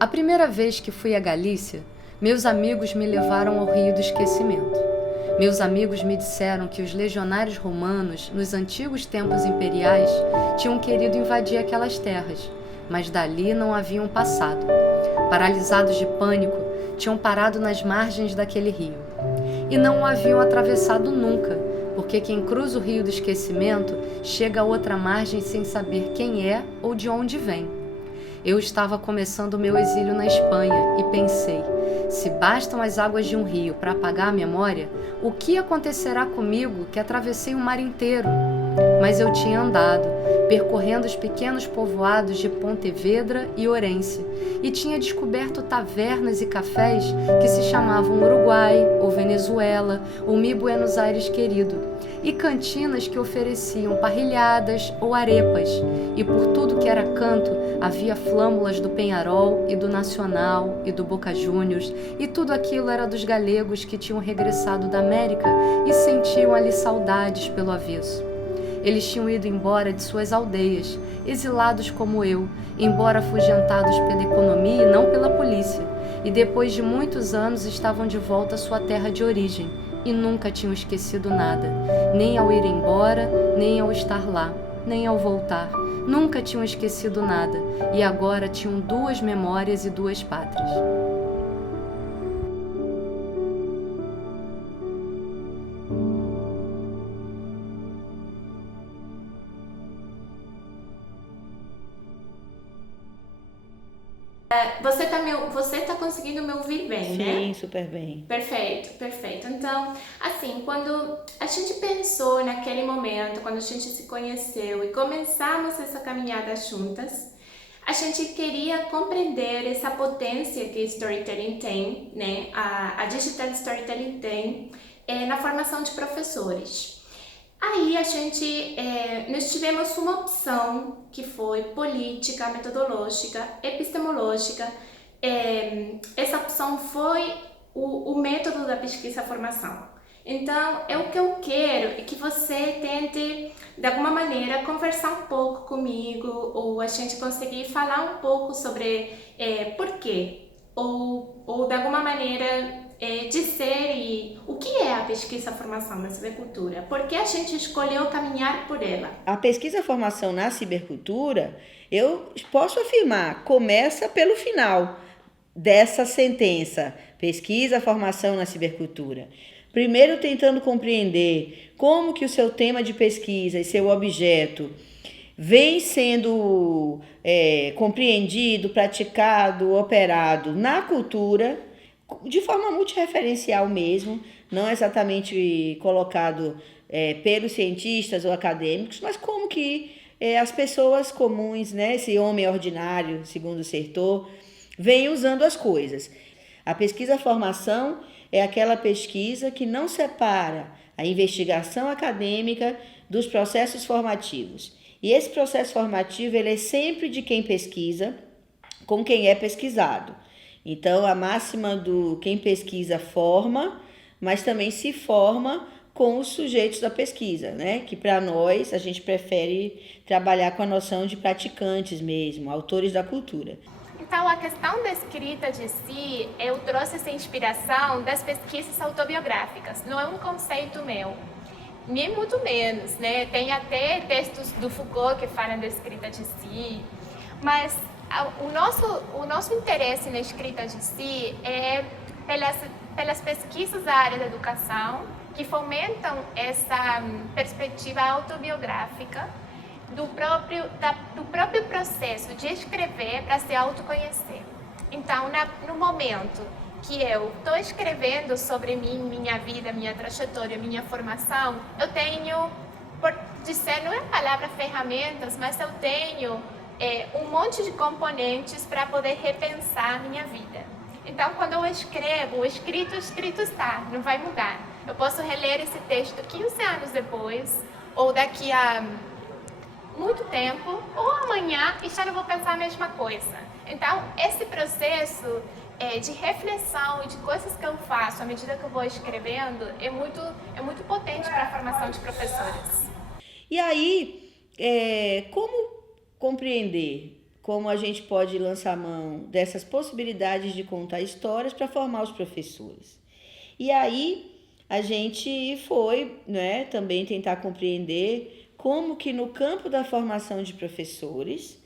A primeira vez que fui à Galícia, meus amigos me levaram ao Rio do Esquecimento. Meus amigos me disseram que os legionários romanos, nos antigos tempos imperiais, tinham querido invadir aquelas terras, mas dali não haviam passado. Paralisados de pânico, tinham parado nas margens daquele rio. E não o haviam atravessado nunca, porque quem cruza o Rio do Esquecimento chega a outra margem sem saber quem é ou de onde vem. Eu estava começando o meu exílio na Espanha e pensei, se bastam as águas de um rio para apagar a memória, o que acontecerá comigo que atravessei o mar inteiro? Mas eu tinha andado, percorrendo os pequenos povoados de Pontevedra e Orense, e tinha descoberto tavernas e cafés que se chamavam Uruguai, ou Venezuela, ou Mi Buenos Aires querido, e cantinas que ofereciam parrilhadas ou arepas, e por tudo que era canto havia flâmulas do Penharol e do Nacional e do Boca Juniors, e tudo aquilo era dos galegos que tinham regressado da América e sentiam ali saudades pelo avesso. Eles tinham ido embora de suas aldeias, exilados como eu, embora afugentados pela economia e não pela polícia, e depois de muitos anos estavam de volta à sua terra de origem, e nunca tinham esquecido nada, nem ao ir embora, nem ao estar lá, nem ao voltar. Nunca tinham esquecido nada, e agora tinham duas memórias e duas pátrias. Você tá conseguindo me ouvir bem, né? Sim, super bem. Perfeito, perfeito. Então, assim, quando a gente pensou naquele momento, quando a gente se conheceu e começamos essa caminhada juntas, a gente queria compreender essa potência que storytelling tem, né? A digital storytelling tem na formação de professores. Aí nós tivemos uma opção que foi política, metodológica, epistemológica. Essa opção foi o método da pesquisa-formação. Então, o que eu quero é que você tente, de alguma maneira, conversar um pouco comigo, ou a gente conseguir falar um pouco sobre por quê, ou de alguma maneira dizer o que é a pesquisa-formação na cibercultura, por que a gente escolheu caminhar por ela. A pesquisa-formação na cibercultura, eu posso afirmar, começa pelo final dessa sentença, pesquisa-formação na cibercultura. Primeiro tentando compreender como que o seu tema de pesquisa e seu objeto vem sendo compreendido, praticado, operado na cultura, de forma multireferencial mesmo, não exatamente colocado pelos cientistas ou acadêmicos, mas como que as pessoas comuns, né, esse homem ordinário, segundo o Sertor, vem usando as coisas. A pesquisa-formação é aquela pesquisa que não separa a investigação acadêmica dos processos formativos. E esse processo formativo ele é sempre de quem pesquisa com quem é pesquisado. Então, a máxima do quem pesquisa forma, mas também se forma com os sujeitos da pesquisa, né? Que para nós, a gente prefere trabalhar com a noção de praticantes mesmo, autores da cultura. Então, a questão da escrita de si, eu trouxe essa inspiração das pesquisas autobiográficas. Não é um conceito meu, nem muito menos, né? Tem até textos do Foucault que falam da escrita de si, mas o nosso interesse na escrita de si é pelas pesquisas da área da educação que fomentam essa perspectiva autobiográfica do próprio processo de escrever para se autoconhecer. Então, no momento que eu estou escrevendo sobre mim, minha vida, minha trajetória, minha formação, eu tenho, por dizer, não é a palavra ferramentas, mas eu tenho um monte de componentes para poder repensar a minha vida. Então, quando eu escrevo, o escrito está, não vai mudar. Eu posso reler esse texto 15 anos depois, ou daqui a muito tempo, ou amanhã, e já não vou pensar a mesma coisa. Então, esse processo de reflexão e de coisas que eu faço à medida que eu vou escrevendo é muito potente para a formação de professores. E aí, como compreender como a gente pode lançar mão dessas possibilidades de contar histórias para formar os professores. E aí a gente foi, né, também tentar compreender como que no campo da formação de professores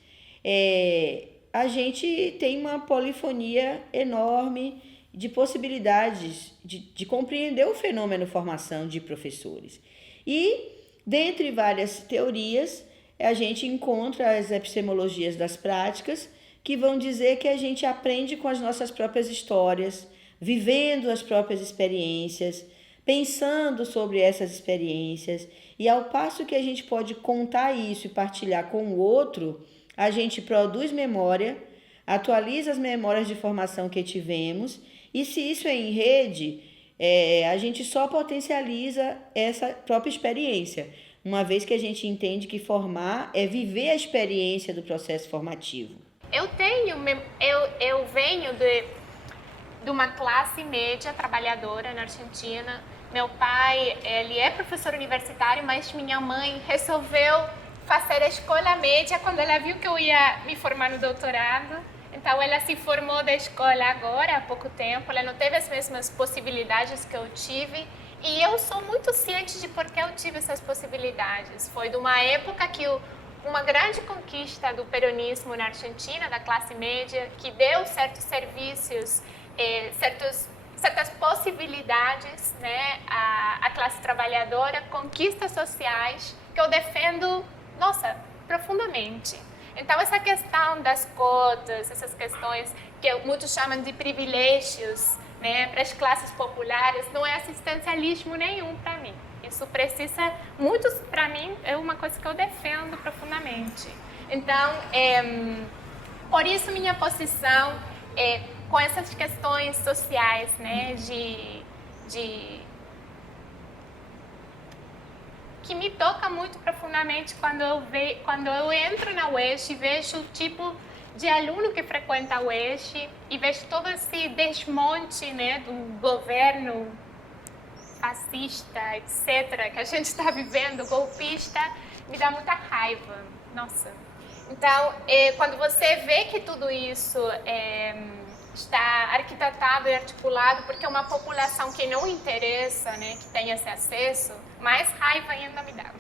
a gente tem uma polifonia enorme de possibilidades de compreender o fenômeno formação de professores. E, dentre várias teorias, a gente encontra as epistemologias das práticas, que vão dizer que a gente aprende com as nossas próprias histórias, vivendo as próprias experiências, pensando sobre essas experiências, e ao passo que a gente pode contar isso e partilhar com o outro, a gente produz memória, atualiza as memórias de formação que tivemos, e se isso é em rede, a gente só potencializa essa própria experiência, uma vez que a gente entende que formar é viver a experiência do processo formativo. Eu venho de uma classe média trabalhadora na Argentina. Meu pai, ele é professor universitário, mas minha mãe resolveu fazer a escola média quando ela viu que eu ia me formar no doutorado. Então ela se formou da escola agora, há pouco tempo. Ela não teve as mesmas possibilidades que eu tive. E eu sou muito ciente de por que eu tive essas possibilidades. Foi de uma época que uma grande conquista do peronismo na Argentina, da classe média, que deu certos serviços, certas possibilidades, né, à classe trabalhadora, conquistas sociais, que eu defendo, profundamente. Então, essa questão das cotas, essas questões que muitos chamam de privilégios, né, para as classes populares, não é assistencialismo nenhum para mim. Isso precisa, para mim, é uma coisa que eu defendo profundamente. Então, por isso minha posição com essas questões sociais, né, que me toca muito profundamente quando eu entro na UESC e vejo o tipo de aluno que frequenta a UESC e vejo todo esse desmonte, né, do governo fascista, etc., que a gente está vivendo, golpista, me dá muita raiva. Nossa. Então, quando você vê que tudo isso está arquitetado e articulado porque é uma população que não interessa, né, que tem esse acesso, mais raiva ainda me dá.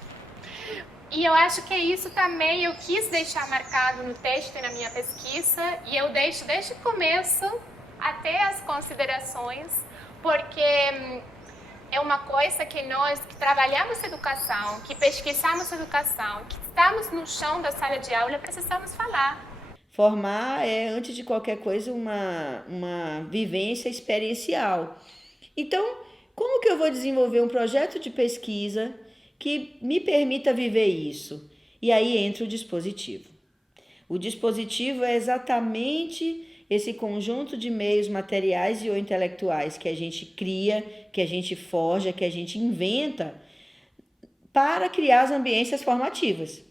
E eu acho que isso também eu quis deixar marcado no texto e na minha pesquisa, e eu deixo desde o começo até as considerações, porque é uma coisa que nós que trabalhamos educação, que pesquisamos educação, que estamos no chão da sala de aula, precisamos falar. Formar é, antes de qualquer coisa, uma vivência experiencial. Então, como que eu vou desenvolver um projeto de pesquisa que me permita viver isso? E aí entra o dispositivo. O dispositivo é exatamente esse conjunto de meios materiais e ou intelectuais que a gente cria, que a gente forja, que a gente inventa para criar as ambiências formativas.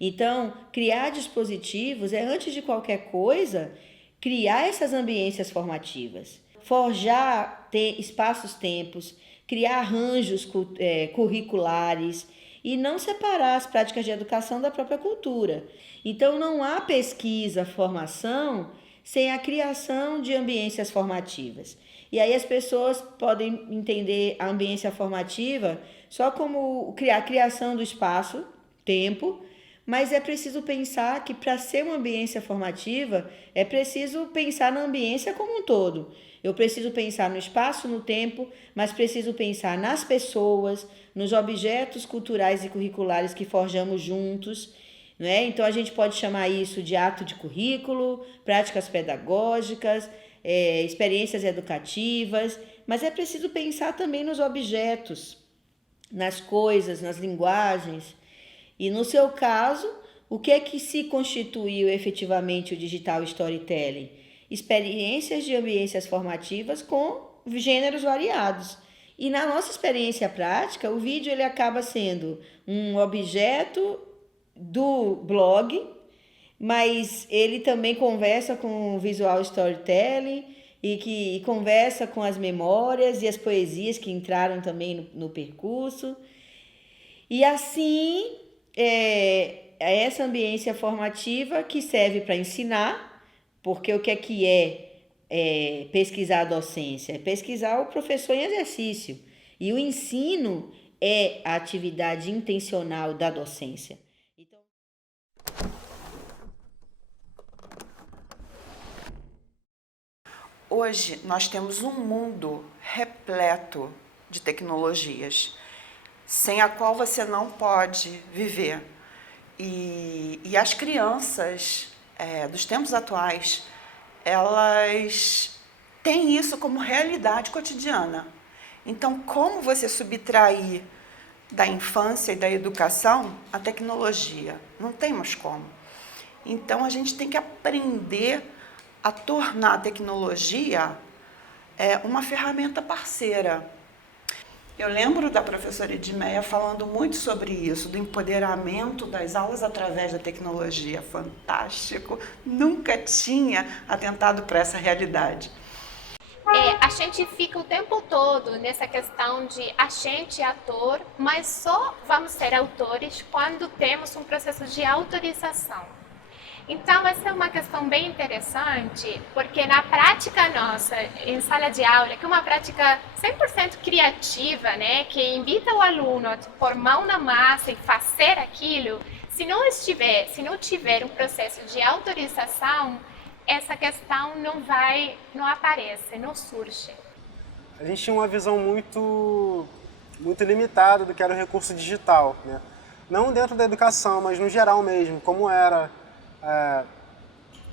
Então, criar dispositivos é, antes de qualquer coisa, criar essas ambiências formativas. Forjar espaços-tempos, criar arranjos curriculares e não separar as práticas de educação da própria cultura. Então, não há pesquisa, formação, sem a criação de ambiências formativas. E aí as pessoas podem entender a ambiência formativa só como a criação do espaço, tempo, mas é preciso pensar que para ser uma ambiência formativa, é preciso pensar na ambiência como um todo. Eu preciso pensar no espaço, no tempo, mas preciso pensar nas pessoas, nos objetos culturais e curriculares que forjamos juntos, né? Então a gente pode chamar isso de ato de currículo, práticas pedagógicas, experiências educativas, mas é preciso pensar também nos objetos, nas coisas, nas linguagens. E no seu caso, o que é que se constituiu efetivamente o digital storytelling? Experiências de ambiências formativas com gêneros variados. E na nossa experiência prática, o vídeo ele acaba sendo um objeto do blog, mas ele também conversa com o visual storytelling e conversa com as memórias e as poesias que entraram também no percurso. E assim, essa ambiência formativa que serve para ensinar, porque o que é pesquisar a docência? É pesquisar o professor em exercício. E o ensino é a atividade intencional da docência. Então, hoje nós temos um mundo repleto de tecnologias, sem a qual você não pode viver. E as crianças dos tempos atuais, elas têm isso como realidade cotidiana. Então, como você subtrair da infância e da educação a tecnologia? Não tem mais como. Então, a gente tem que aprender a tornar a tecnologia uma ferramenta parceira. Eu lembro da professora Edmeia falando muito sobre isso, do empoderamento das aulas através da tecnologia. Fantástico! Nunca tinha atentado para essa realidade. A gente fica o tempo todo nessa questão de agente e ator, mas só vamos ser autores quando temos um processo de autorização. Então, essa é uma questão bem interessante, porque na prática nossa, em sala de aula, que é uma prática 100% criativa, né, que invita o aluno a pôr mão na massa e fazer aquilo, se não tiver um processo de autorização, essa questão não aparece, não surge. A gente tinha uma visão muito limitada do que era o recurso digital, né? Não dentro da educação, mas no geral mesmo, como era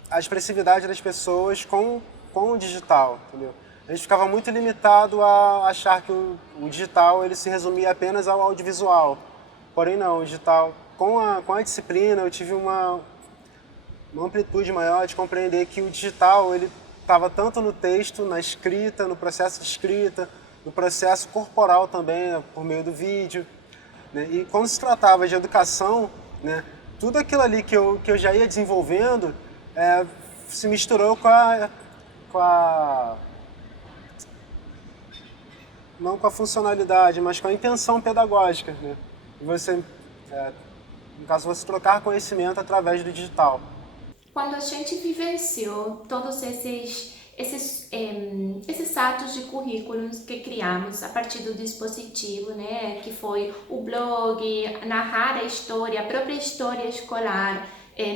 a expressividade das pessoas com o digital, entendeu? A gente ficava muito limitado a achar que o digital ele se resumia apenas ao audiovisual. Porém não, o digital, com a disciplina eu tive uma amplitude maior de compreender que o digital ele estava tanto no texto, na escrita, no processo de escrita, no processo corporal também, né, por meio do vídeo, né? E quando se tratava de educação, né, tudo aquilo ali que eu já ia desenvolvendo se misturou não com a funcionalidade, mas com a intenção pedagógica, né? E você, no caso, você trocar conhecimento através do digital. Quando a gente vivenciou todos esses atos de currículos que criamos a partir do dispositivo, né, que foi o blog, narrar a história, a própria história escolar,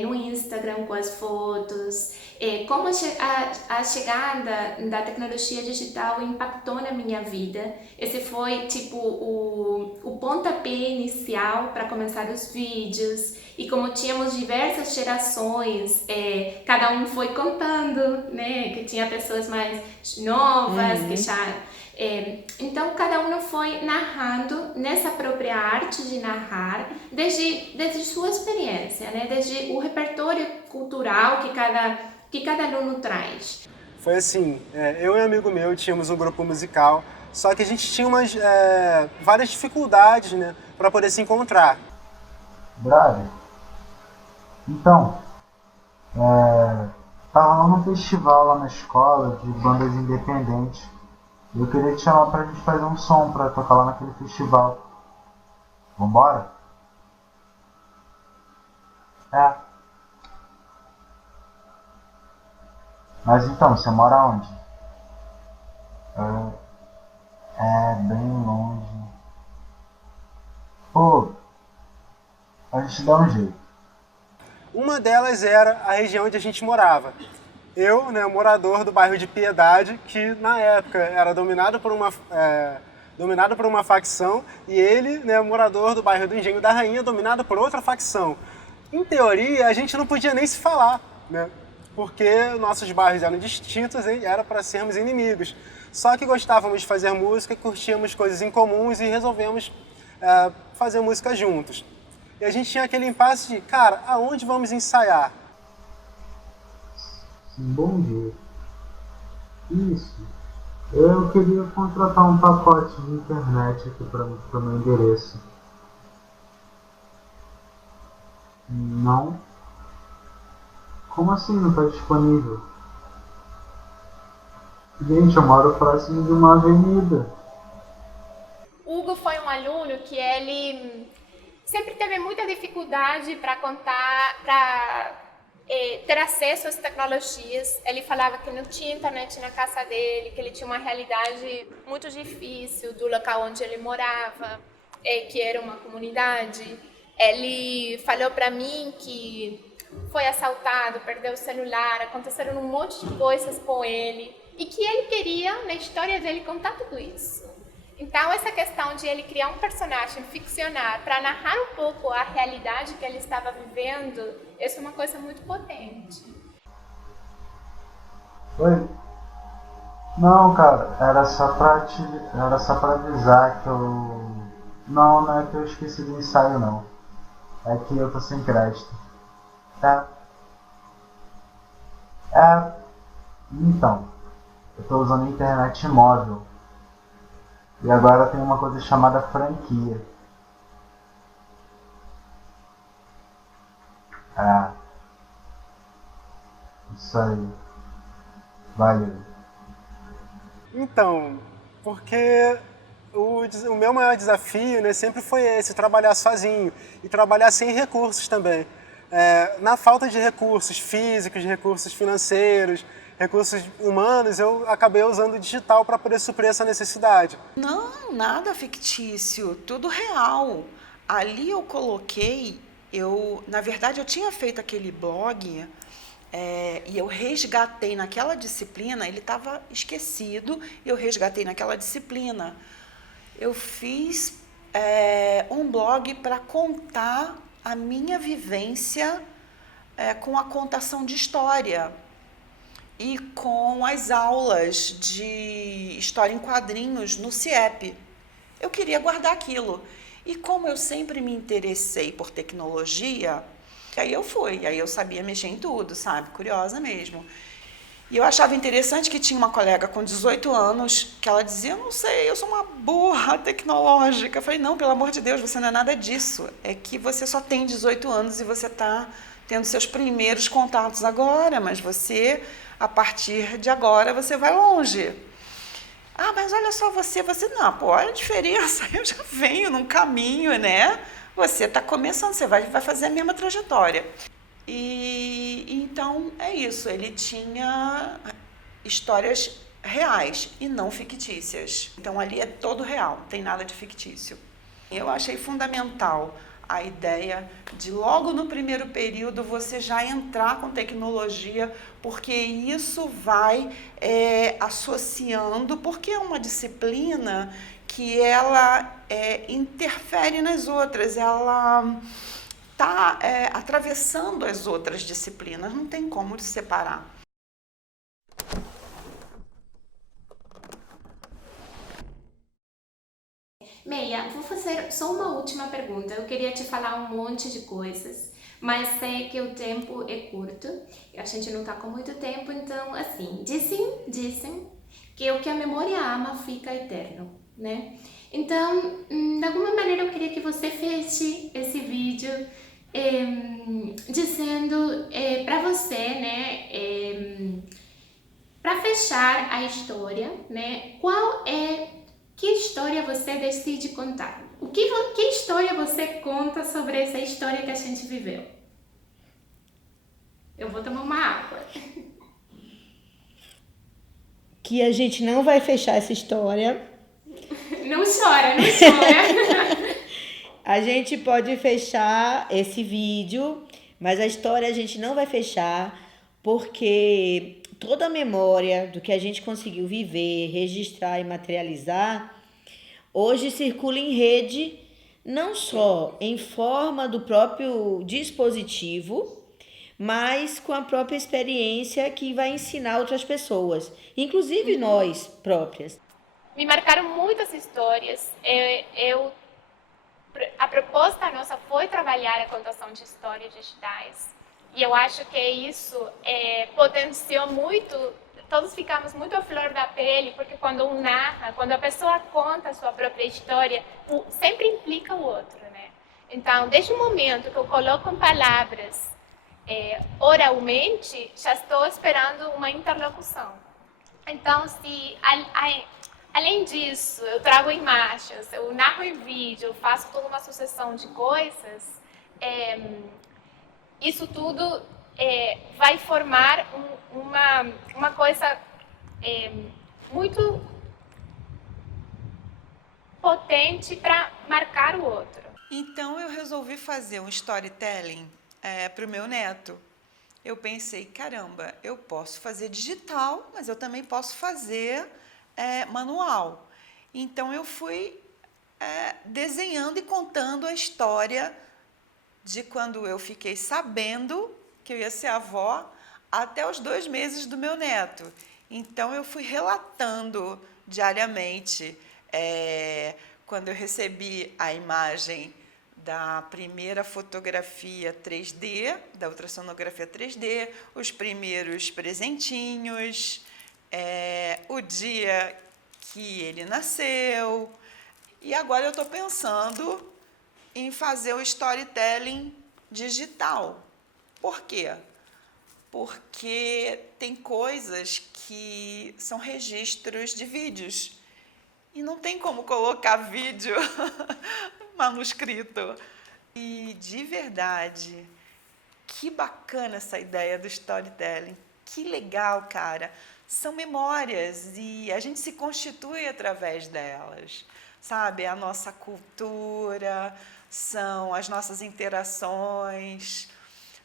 no Instagram com as fotos, como a chegada da tecnologia digital impactou na minha vida. Esse foi tipo o pontapé inicial para começar os vídeos, e como tínhamos diversas gerações, cada um foi contando, né, que tinha pessoas mais novas, que já... então cada um foi narrando nessa própria arte de narrar, desde sua experiência, né? Desde o repertório cultural que cada aluno traz. Foi assim, eu e um amigo meu tínhamos um grupo musical, só que a gente tinha várias dificuldades, né, para poder se encontrar. Brother, então, tava lá num festival lá na escola de bandas independentes. Eu queria te chamar pra gente fazer um som pra tocar lá naquele festival. Vambora? Mas então, você mora onde? Bem longe. Pô, a gente dá um jeito. Uma delas era a região onde a gente morava. Eu, né, morador do bairro de Piedade, que na época era dominado por uma facção, e ele, né, morador do bairro do Engenho da Rainha, dominado por outra facção. Em teoria, a gente não podia nem se falar, né, porque nossos bairros eram distintos e era para sermos inimigos. Só que gostávamos de fazer música, curtíamos coisas em comuns e resolvemos fazer música juntos. E a gente tinha aquele impasse de, cara, aonde vamos ensaiar? Bom dia. Isso. Eu queria contratar um pacote de internet aqui para o meu endereço. Não? Como assim não está disponível? Gente, eu moro próximo de uma avenida. Hugo foi um aluno que ele sempre teve muita dificuldade para contar, para ter acesso às tecnologias. Ele falava que não tinha internet na casa dele, que ele tinha uma realidade muito difícil do local onde ele morava, que era uma comunidade. Ele falou para mim que foi assaltado, perdeu o celular, aconteceram um monte de coisas com ele e que ele queria, na história dele, contar tudo isso. Então, essa questão de ele criar um personagem ficcional para narrar um pouco a realidade que ele estava vivendo, isso é uma coisa muito potente. Oi? Não, cara, era só pra avisar que eu... Não é que eu esqueci do ensaio, não. É que eu tô sem crédito. Então, eu tô usando a internet móvel. E agora tem uma coisa chamada franquia. Isso aí. Valeu. Então, porque o meu maior desafio, né, sempre foi esse, trabalhar sozinho e trabalhar sem recursos também. Na falta de recursos físicos, de recursos financeiros, recursos humanos, eu acabei usando o digital para poder suprir essa necessidade. Não, nada fictício, tudo real. Ali eu coloquei, na verdade eu tinha feito aquele blog e eu resgatei naquela disciplina, ele estava esquecido, eu resgatei naquela disciplina. Eu fiz um blog para contar a minha vivência com a contação de história e com as aulas de história em quadrinhos no CIEP. Eu queria guardar aquilo. E como eu sempre me interessei por tecnologia, aí eu sabia mexer em tudo, sabe? Curiosa mesmo. E eu achava interessante que tinha uma colega com 18 anos que ela dizia, não sei, eu sou uma burra tecnológica. Eu falei, não, pelo amor de Deus, você não é nada disso. É que você só tem 18 anos e você está tendo seus primeiros contatos agora, mas você, a partir de agora, você vai longe. Ah, mas olha só, você não, pô, olha a diferença, eu já venho num caminho, né? Você está começando, você vai fazer a mesma trajetória. E então é isso, ele tinha histórias reais e não fictícias. Então ali é todo real, não tem nada de fictício. Eu achei fundamental a ideia de logo no primeiro período você já entrar com tecnologia, porque isso vai associando, porque é uma disciplina que ela interfere nas outras, ela está atravessando as outras disciplinas, não tem como de separar. Meia, vou fazer só uma última pergunta. Eu queria te falar um monte de coisas, mas sei que o tempo é curto, a gente não está com muito tempo, então, assim, dizem que o que a memória ama fica eterno, né? Então, de alguma maneira eu queria que você feche esse vídeo dizendo para você, né, para fechar a história, né, que história você decide contar? Que história você conta sobre essa história que a gente viveu? Eu vou tomar uma água. Que a gente não vai fechar essa história. Não chora, não chora. A gente pode fechar esse vídeo, mas a história a gente não vai fechar, porque toda a memória do que a gente conseguiu viver, registrar e materializar, hoje circula em rede, não só em forma do próprio dispositivo, mas com a própria experiência que vai ensinar outras pessoas, inclusive nós próprias. Me marcaram muitas histórias. A proposta nossa foi trabalhar a contação de histórias digitais. E eu acho que isso potenciou muito, todos ficamos muito à flor da pele, porque quando um narra, quando a pessoa conta a sua própria história, sempre implica o outro, né? Então, desde o momento que eu coloco em palavras oralmente, já estou esperando uma interlocução. Então, se Além disso, eu trago imagens, eu narro em vídeo, eu faço toda uma sucessão de coisas. Isso tudo vai formar uma coisa muito potente para marcar o outro. Então eu resolvi fazer um storytelling para o meu neto. Eu pensei, caramba, eu posso fazer digital, mas eu também posso fazer manual. Então eu fui desenhando e contando a história de quando eu fiquei sabendo que eu ia ser avó até os 2 meses do meu neto. Então eu fui relatando diariamente quando eu recebi a imagem da primeira fotografia 3D, da ultrassonografia 3D, os primeiros presentinhos, o dia que ele nasceu. E agora eu estou pensando em fazer o storytelling digital. Por quê? Porque tem coisas que são registros de vídeos e não tem como colocar vídeo manuscrito. E de verdade, que bacana essa ideia do storytelling. Que legal, cara. São memórias e a gente se constitui através delas, sabe? A nossa cultura, são as nossas interações,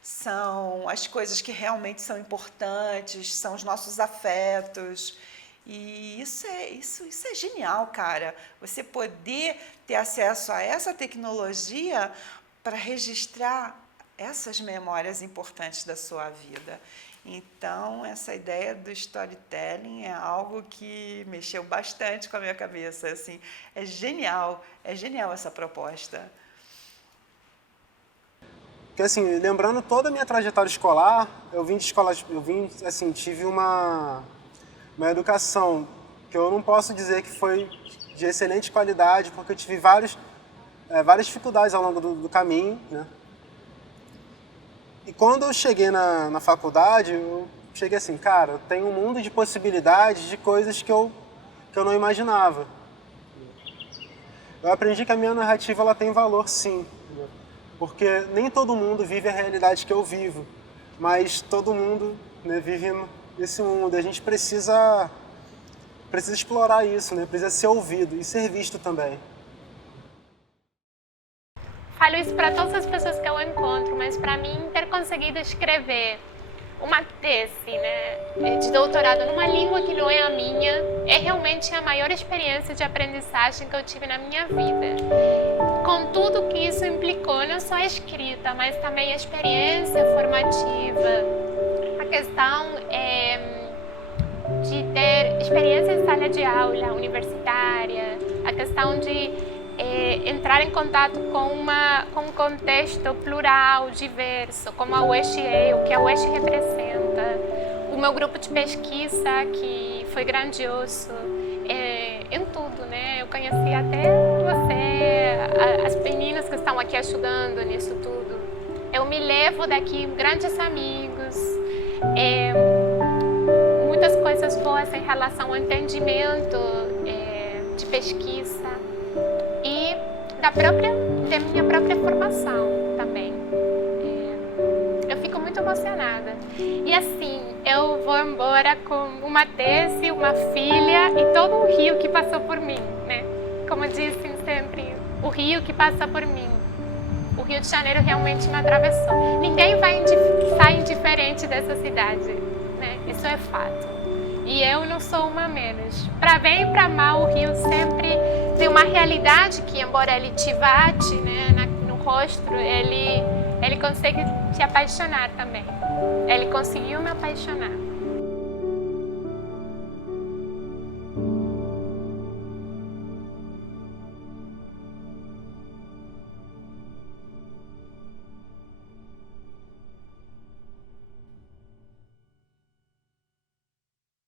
são as coisas que realmente são importantes, são os nossos afetos. E isso é genial, cara. Você poder ter acesso a essa tecnologia para registrar essas memórias importantes da sua vida. Então, essa ideia do storytelling é algo que mexeu bastante com a minha cabeça. Assim, é genial essa proposta. Porque, assim, lembrando toda a minha trajetória escolar, tive uma educação que eu não posso dizer que foi de excelente qualidade, porque eu tive várias dificuldades ao longo do caminho, né? E quando eu cheguei na faculdade, eu cheguei assim, cara, eu tenho um mundo de possibilidades de coisas que eu não imaginava. Eu aprendi que a minha narrativa ela tem valor, sim, né? Porque nem todo mundo vive a realidade que eu vivo, mas todo mundo, né, vive nesse mundo. E a gente precisa explorar isso, né? Precisa ser ouvido e ser visto também. Falo isso para todas as pessoas que eu encontro, mas para mim ter conseguido escrever uma tese, né, de doutorado numa língua que não é a minha, é realmente a maior experiência de aprendizagem que eu tive na minha vida. Com tudo que isso implicou, não só a escrita, mas também a experiência formativa, a questão de ter experiência em sala de aula universitária, a questão de entrar em contato com um contexto plural, diverso, como a UESH é, o que a UESH representa, o meu grupo de pesquisa, que foi grandioso, em tudo, né? Eu conheci até você, as meninas que estão aqui ajudando nisso tudo. Eu me levo daqui grandes amigos, muitas coisas boas em relação ao entendimento de pesquisa e da minha própria formação também. Eu fico muito emocionada. E assim, eu vou embora com uma tese, uma filha e todo um rio que passou por mim, né? Como dizem sempre, o rio que passa por mim. O Rio de Janeiro realmente me atravessou. Ninguém sai indiferente dessa cidade, né? Isso é fato. E eu não sou uma menos. Para bem e para mal, o Rio sempre tem uma realidade que, embora ele te bate, né, no rosto, ele consegue te apaixonar também. Ele conseguiu me apaixonar.